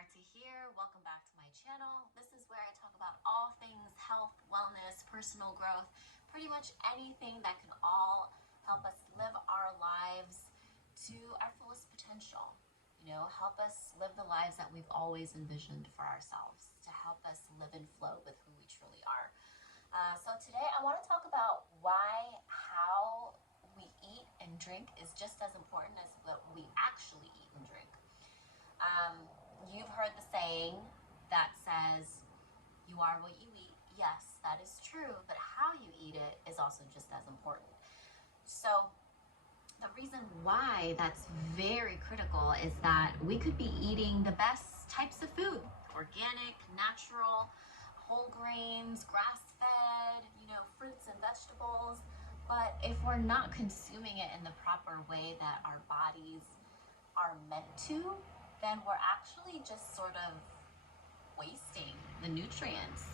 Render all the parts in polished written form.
Marta here. Welcome back to my channel. This is where I talk about all things health, wellness, personal growth, pretty much anything that can all help us live our lives to our fullest potential. Help us live the lives that we've always envisioned for ourselves, to help us live and flow with who we truly are. So today I want to talk about why how we eat and drink is just as important as what we actually eat and drink. You've heard the saying that says, you are what you eat. Yes, that is true, but how you eat it is also just as important. So the reason why that's very critical is that we could be eating the best types of food, organic, natural, whole grains, grass-fed, fruits and vegetables. But if we're not consuming it in the proper way that our bodies are meant to, then we're actually just sort of wasting the nutrients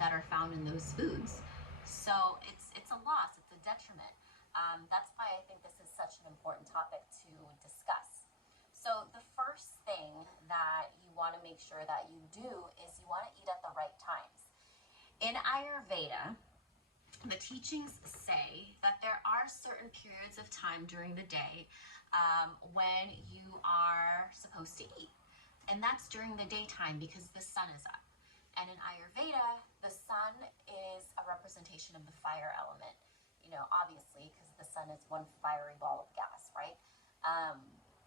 that are found in those foods. So it's a loss, it's a detriment. That's why I think this is such an important topic to discuss. So the first thing that you want to make sure that you do is you want to eat at the right times. In Ayurveda, the teachings say that there are certain periods of time during the day when you are supposed to eat. And that's during the daytime because the sun is up. And in Ayurveda, the sun is a representation of the fire element, obviously, because the sun is one fiery ball of gas, right?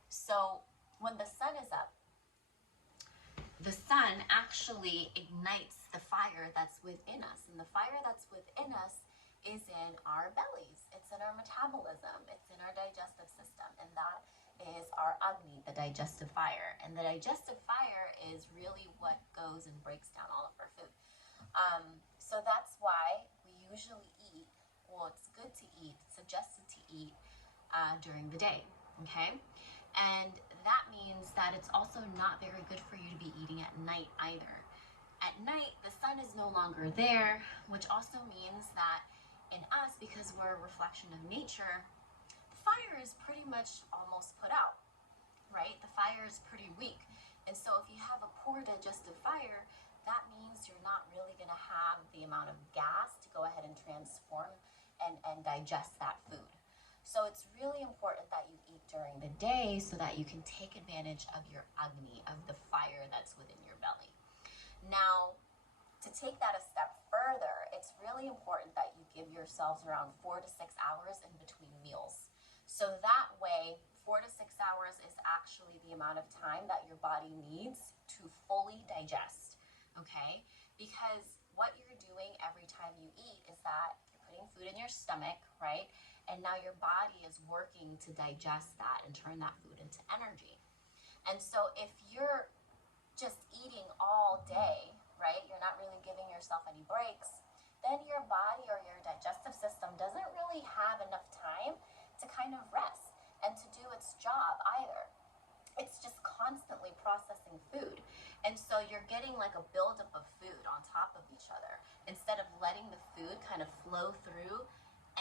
So when the sun is up, the sun actually ignites the fire that's within us. And the fire that's within us is in our bellies. It's in our metabolism. It's in our digestive system. And that is our Agni, the digestive fire. And the digestive fire is really what goes and breaks down all of our food. So that's why we usually eat, well, it's good to eat, it's suggested to eat during the day. Okay, and that means that it's also not very good for you to be eating at night either. At night, the sun is no longer there, which also means that in us, because we're a reflection of nature, the fire is pretty much almost put out, right? The fire is pretty weak. And so if you have a poor digestive fire, that means you're not really going to have the amount of gas to go ahead and transform and digest that food. So it's really important that you eat during the day so that you can take advantage of your Agni, of the fire that's within your belly. Now, to take that a step further, it's really important that you give yourselves around 4 to 6 hours in between meals. So that way, 4 to 6 hours is actually the amount of time that your body needs to fully digest, okay? Because what you're doing every time you eat is that putting food in your stomach, right? And now your body is working to digest that and turn that food into energy. And so if you're just eating all day, right, you're not really giving yourself any breaks, then your body or your digestive system doesn't really have enough time to kind of rest and to do its job either. It's just constantly processing food. And so you're getting like a buildup of food on top of each other instead of letting the food kind of flow through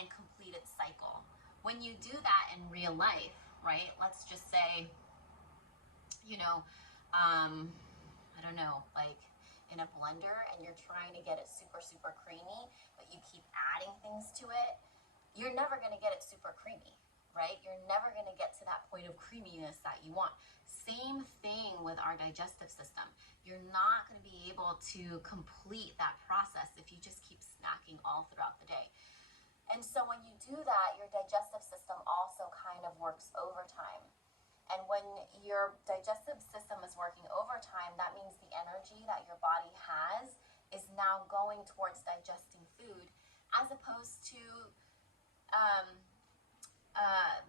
and complete its cycle. When you do that in real life, right, let's just say, I don't know, like in a blender and you're trying to get it super, super creamy, but you keep adding things to it, you're never going to get it super creamy. Right? You're never going to get to that point of creaminess that you want. Same thing with our digestive system. You're not going to be able to complete that process if you just keep snacking all throughout the day. And so when you do that, your digestive system also kind of works overtime. And when your digestive system is working overtime, that means the energy that your body has is now going towards digesting food as opposed to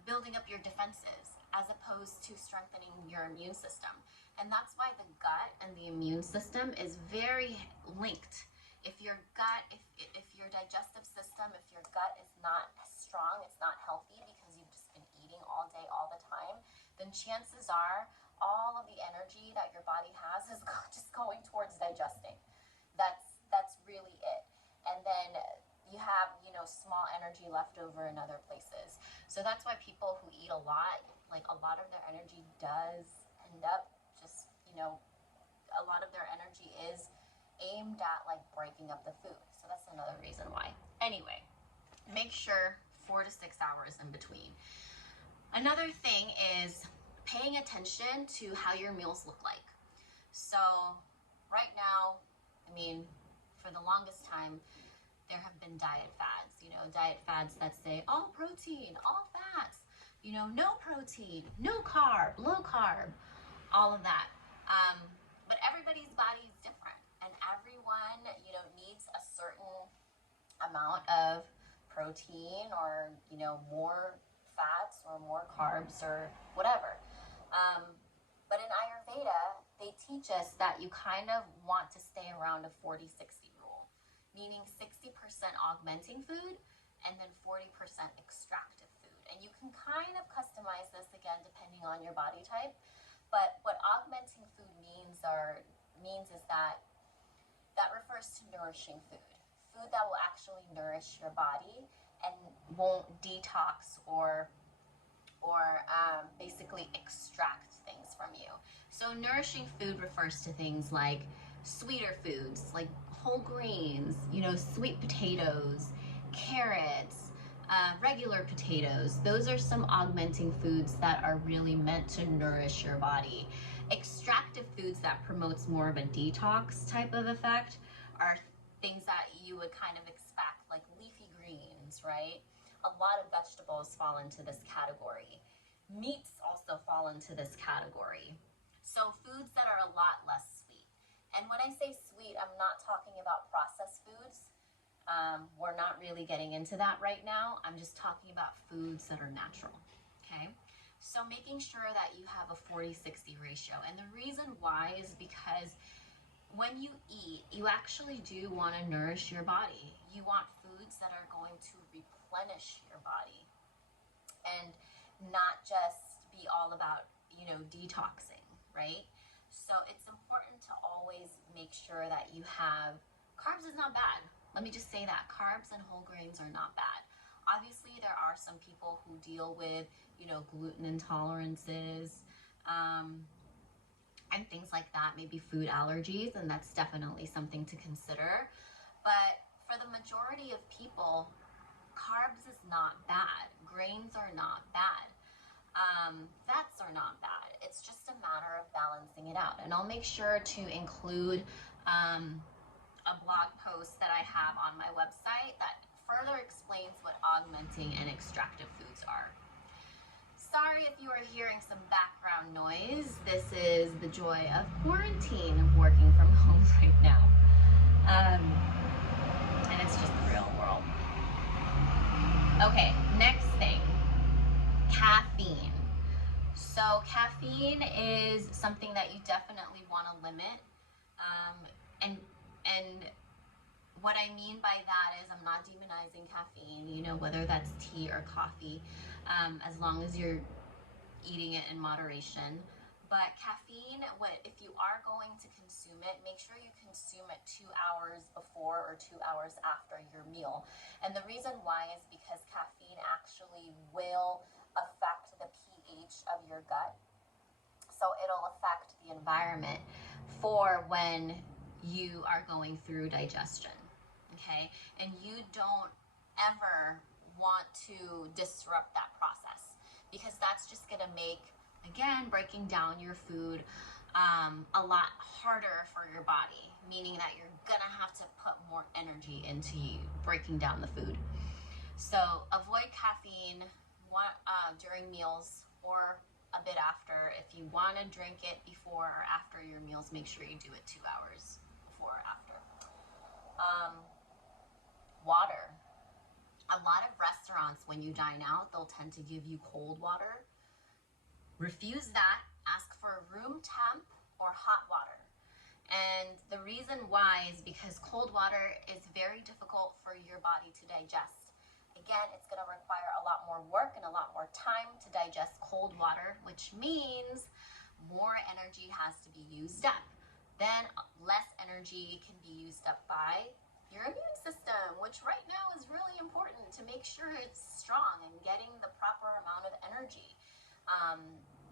building up your defenses as opposed to strengthening your immune system. And that's why the gut and the immune system is very linked. If your gut, if your digestive system, if your gut is not strong, it's not healthy because you've just been eating all day, all the time, then chances are all of the energy that your body has is just going towards digesting. That's really it. And then you have, small energy left over in other places. So that's why people who eat a lot, like a lot of their energy does end up just, you know, a lot of their energy is aimed at like breaking up the food. So that's another reason why. Anyway, make sure 4 to 6 hours in between. Another thing is paying attention to how your meals look like. So right now, I mean, for the longest time, there have been diet fads, you know, diet fads that say all protein, all fats, you know, no protein, no carb, low carb, all of that. But everybody's body is different, and everyone, you know, needs a certain amount of protein, or, you know, more fats or more carbs or whatever. But in Ayurveda, they teach us that you kind of want to stay around a 40-60 rule, meaning 60% augmenting food and then 40% extractive food. And you can kind of customize this again depending on your body type. But what augmenting food means is that refers to nourishing food that will actually nourish your body and won't detox or basically extract things from you. So nourishing food refers to things like sweeter foods, like whole grains, you know, sweet potatoes, carrots, regular potatoes. Those are some augmenting foods that are really meant to nourish your body. Extractive foods that promotes more of a detox type of effect are things that you would kind of expect, like leafy greens, right? A lot of vegetables fall into this category. Meats also fall into this category. So foods that are a lot less sweet. And when I say sweet, I'm not talking about processed foods. We're not really getting into that right now. I'm just talking about foods that are natural, okay? So making sure that you have a 40-60 ratio. And the reason why is because when you eat, you actually do want to nourish your body. You want foods that are going to replenish your body and not just be all about, you know, detoxing, right? So it's important to always make sure that you have, carbs is not bad. Let me just say that carbs and whole grains are not bad. Obviously, there are some people who deal with, you know, gluten intolerances, and things like that, maybe food allergies, and that's definitely something to consider. But for the majority of people, carbs is not bad. Grains are not bad. Fats are not bad. It's just a matter of balancing it out. And I'll make sure to include a blog post that I have on my website that further explains what augmenting and extractive foods are. Sorry if you are hearing some background noise. This is the joy of quarantine, of working from home right now. And it's just the real world. Okay, next thing, caffeine. So caffeine is something that you definitely want to limit. And what I mean by that is I'm not demonizing caffeine, you know, whether that's tea or coffee, as long as you're eating it in moderation. But caffeine, if you are going to consume it, make sure you consume it 2 hours before or 2 hours after your meal. And the reason why is because caffeine actually will affect the pH of your gut. So it'll affect the environment for when you are going through digestion, okay? And you don't ever want to disrupt that process, because that's just gonna make, again, breaking down your food a lot harder for your body, meaning that you're gonna have to put more energy into breaking down the food. So avoid caffeine during meals or a bit after. If you want to drink it before or after your meals, make sure you do it 2 hours before or after. Water. A lot of restaurants, when you dine out, they'll tend to give you cold water. Refuse that. Ask for room temp or hot water. And the reason why is because cold water is very difficult for your body to digest. Again, it's going to require a lot more work and a lot more time to digest cold water, which means more energy has to be used up. Then less energy can be used up by your immune system, which right now is really important to make sure it's strong and getting the proper amount of energy.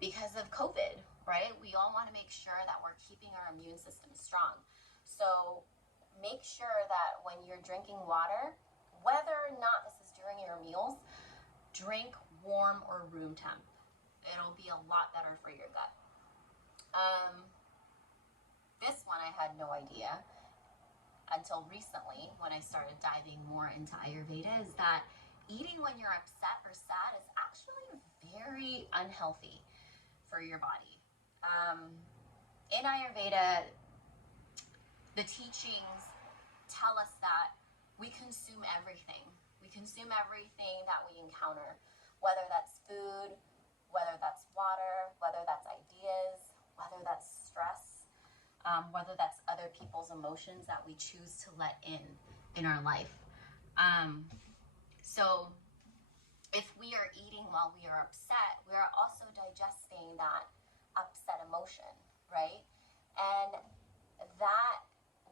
because of COVID, right? We all want to make sure that we're keeping our immune system strong. So make sure that when you're drinking water, whether or not this is during your meals, drink warm or room temp. It'll be a lot better for your gut. This one I had no idea until recently when I started diving more into Ayurveda, is that eating when you're upset or sad is actually very unhealthy for your body. In Ayurveda, the teachings tell us that we consume everything. We consume everything that we encounter, whether that's food, whether that's water, whether that's ideas, whether that's stress, whether that's other people's emotions that we choose to let in our life. So if we are eating while we are upset, we are also digesting that upset emotion, right? And that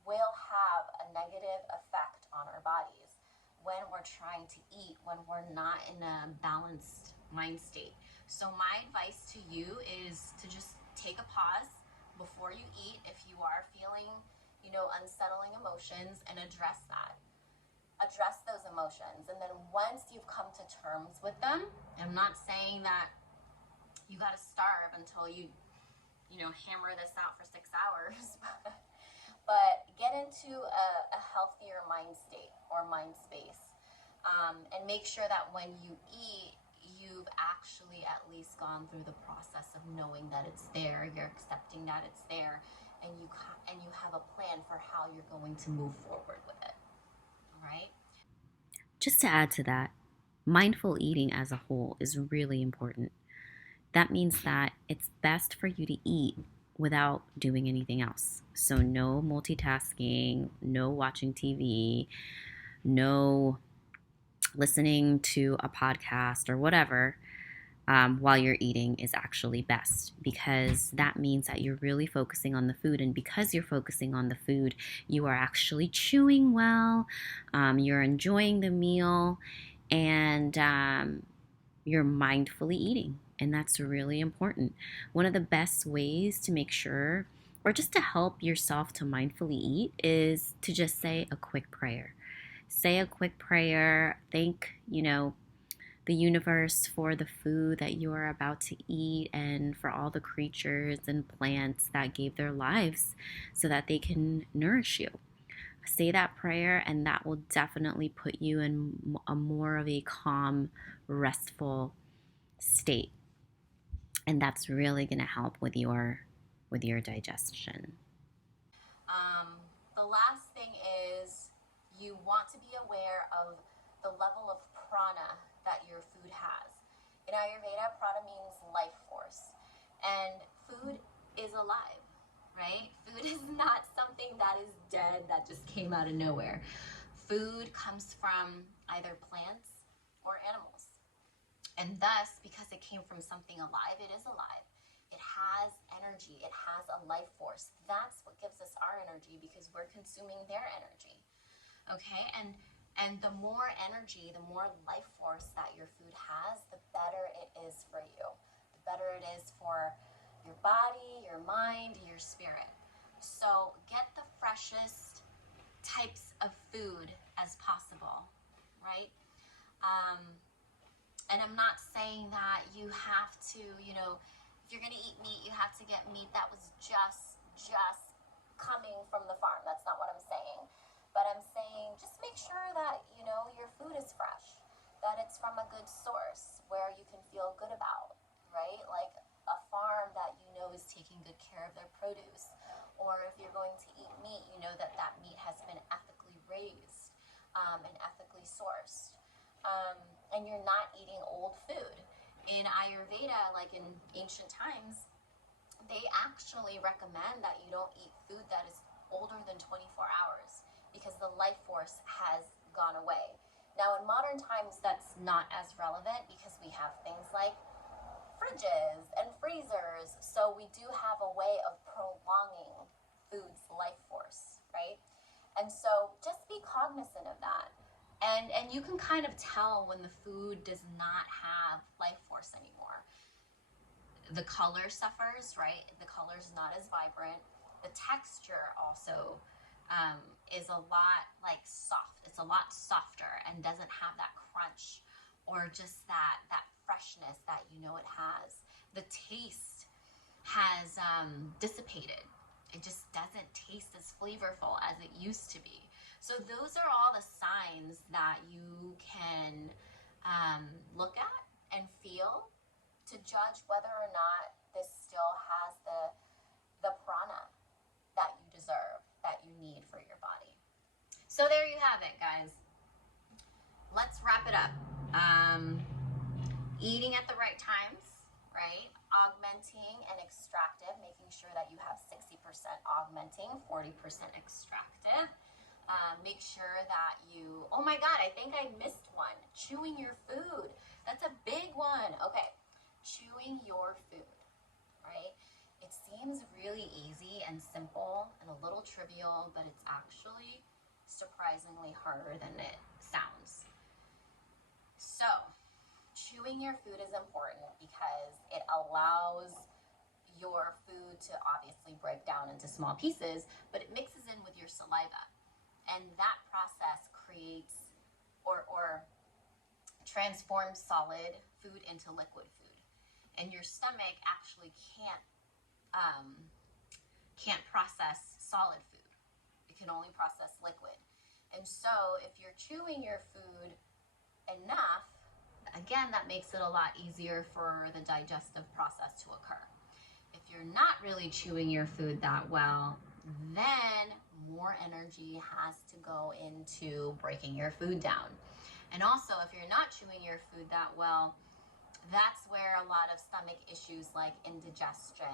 will have a negative effect on our bodies when we're trying to eat, when we're not in a balanced mind state. So my advice to you is to just take a pause before you eat if you are feeling, unsettling emotions, and address that. Address those emotions. And then once you've come to terms with them, I'm not saying that you got to starve until you hammer this out for 6 hours, but get into a healthier mind state or mind space. And make sure that when you eat, you've actually at least gone through the process of knowing that it's there, you're accepting that it's there, and you have a plan for how you're going to move forward with it. Right? Just to add to that, mindful eating as a whole is really important. That means that it's best for you to eat without doing anything else. So, no multitasking, no watching TV, no listening to a podcast or whatever while you're eating is actually best, because that means that you're really focusing on the food. And because you're focusing on the food, you are actually chewing well, you're enjoying the meal, and you're mindfully eating. And that's really important. One of the best ways to make sure, or just to help yourself to mindfully eat, is to just say a quick prayer. Say a quick prayer. Thank, the universe for the food that you are about to eat, and for all the creatures and plants that gave their lives so that they can nourish you. Say that prayer, and that will definitely put you in a more of a calm, restful state. And that's really going to help with your digestion. The last thing is you want to be aware of the level of prana that your food has. In Ayurveda, prana means life force, and food is alive, right? Food is not something that is dead that just came out of nowhere. Food comes from either plants or animals. And thus, because it came from something alive, it is alive. It has energy. It has a life force. That's what gives us our energy, because we're consuming their energy. Okay? And the more energy, the more life force that your food has, the better it is for you. The better it is for your body, your mind, your spirit. So get the freshest types of food as possible, right? And I'm not saying that you have to, if you're going to eat meat, you have to get meat that was just coming from the farm. That's not what I'm saying. But I'm saying just make sure that, your food is fresh, that it's from a good source where you can feel good about, right? Like a farm that is taking good care of their produce. Or if you're going to eat meat, that that meat has been ethically raised and ethically sourced. And you're not eating old food. In Ayurveda, like in ancient times, they actually recommend that you don't eat food that is older than 24 hours because the life force has gone away. Now, in modern times, that's not as relevant because we have things like fridges and freezers. So we do have a way of prolonging food's life force, right? And so just be cognizant of that. And you can kind of tell when the food does not have life force anymore. The color suffers, right? The color's not as vibrant. The texture also is a lot like soft. It's a lot softer and doesn't have that crunch or just that freshness that you know it has. The taste has dissipated. It just doesn't taste as flavorful as it used to be. So those are all the signs that you can look at and feel to judge whether or not this still has the prana that you deserve, that you need for your body. So there you have it, guys. Let's wrap it up. Eating at the right times, right? Augmenting and extractive, making sure that you have 60% augmenting, 40% extractive. Make sure that you, oh my God, I think I missed one. Chewing your food. That's a big one. Okay, chewing your food, right? It seems really easy and simple and a little trivial, but it's actually surprisingly harder than it sounds. So, chewing your food is important because it allows your food to obviously break down into small pieces, but it mixes in with your saliva. And that process creates or transforms solid food into liquid food. And your stomach actually can't process solid food. It can only process liquid. And so if you're chewing your food enough, again, that makes it a lot easier for the digestive process to occur. If you're not really chewing your food that well, then more energy has to go into breaking your food down. And also, if you're not chewing your food that well, that's where a lot of stomach issues like indigestion,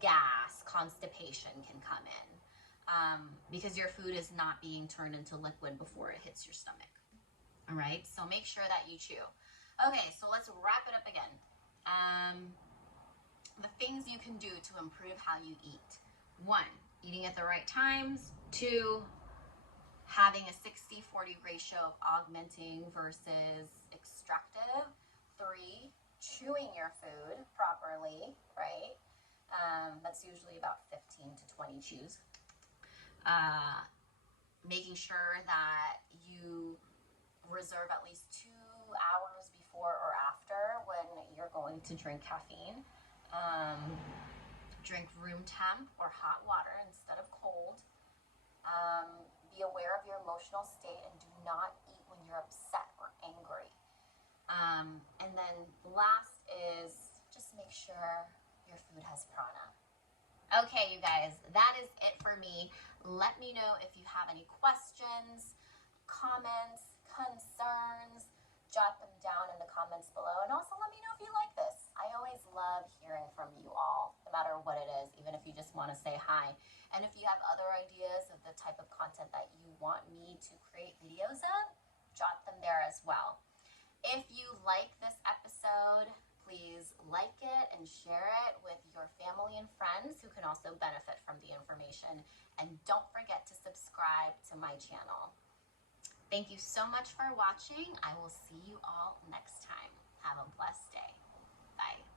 gas, constipation can come in, because your food is not being turned into liquid before it hits your stomach. All right, so make sure that you chew. Okay, so let's wrap it up again. The things you can do to improve how you eat. 1, eating at the right times. 2, having a 60-40 ratio of augmenting versus extractive. 3, chewing your food properly, right? That's usually about 15 to 20 chews. Making sure that you reserve at least 2 hours before or after when you're going to drink caffeine. Drink room temp or hot water instead of cold. Be aware of your emotional state and do not eat when you're upset or angry. And then last is just make sure your food has prana. Okay, you guys, that is it for me. Let me know if you have any questions, comments, concerns. Jot them down in the comments below. And also let me know if you like this. I always love hearing from you all, no matter what it is, even if you just want to say hi. And if you have other ideas of the type of content that you want me to create videos of, jot them there as well. If you like this episode, please like it and share it with your family and friends who can also benefit from the information. And don't forget to subscribe to my channel. Thank you so much for watching. I will see you all next time. Have a blessed day. Bye.